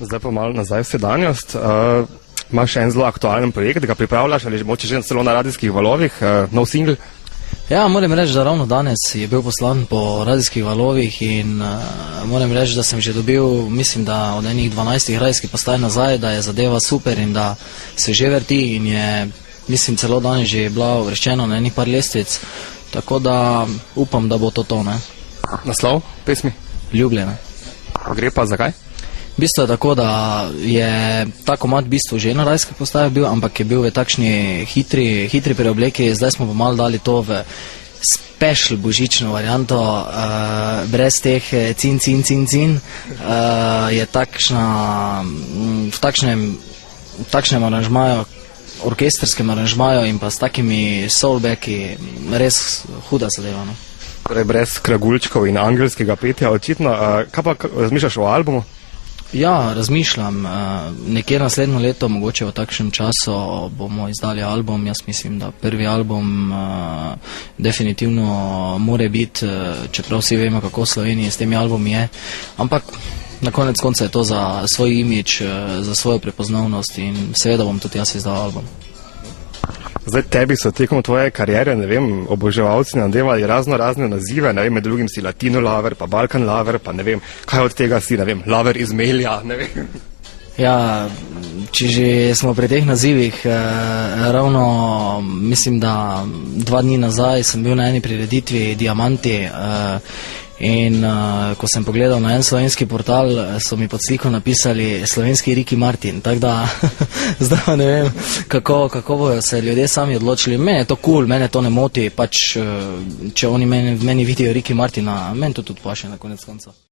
Zdaj pa malo nazaj v sedanjost. Imaš en zelo aktualen projekt, ga pripravljaš ali moče že celo na radijskih valovih, nov singl? Ja, moram reči, da ravno danes je bil poslan po radijskih valovih in moram reči, da sem že dobil, mislim, da od enih 12 radijskih postaj nazaj, da je zadeva super in da se že vrti in je, mislim, celo danes že bila uvrščena na enih par lestvic, tako da upam, da bo to, ne. Naslov pesmi? Ljubljena. Gre pa zakaj? V bistvu je tako, da je ta komad v bistvu že na radijski postaji bil, ampak je bil v takšni hitri preobleki, zdaj smo pa malo dali to v special božično varianto, brez teh cin, je takšna, v takšnem aranžmaju, orkestrskem aranžmaju in pa s takimi soulbacki, res huda zadeva, no. Torej brez kragulčkov in angelskega petja, očitno. Kaj pa razmišljaš o albumu? Ja, razmišljam. Nekje naslednjo leto, mogoče v takšnem času, bomo izdali album. Jaz mislim, da prvi album definitivno more biti, čeprav vsi vemo, kako v Sloveniji s temi albumi je. Ampak na konec konca je to za svoj imidž, za svojo prepoznavnost in seveda bom tudi jaz izdal album. Zdaj tebi so tekom tvoje kariere, ne vem, oboževalci nadevali razne nazive, ne vem, med drugim si Latino lover, pa Balkan lover, pa ne vem, kaj od tega si, ne vem, lover iz Melja, ne vem. Ja, če že smo pri teh nazivih, ravno mislim, da 2 dni nazaj sem bil na eni prireditvi Diamanti in ko sem pogledal na en slovenski portal, so mi pod sliko napisali slovenski Ricky Martin, tako da zdaj ne vem, kako bojo se ljudje sami odločili. Mene je to cool, mene to ne moti, pač če oni v meni vidijo Ricky Martina, meni to tudi paše na konec konca.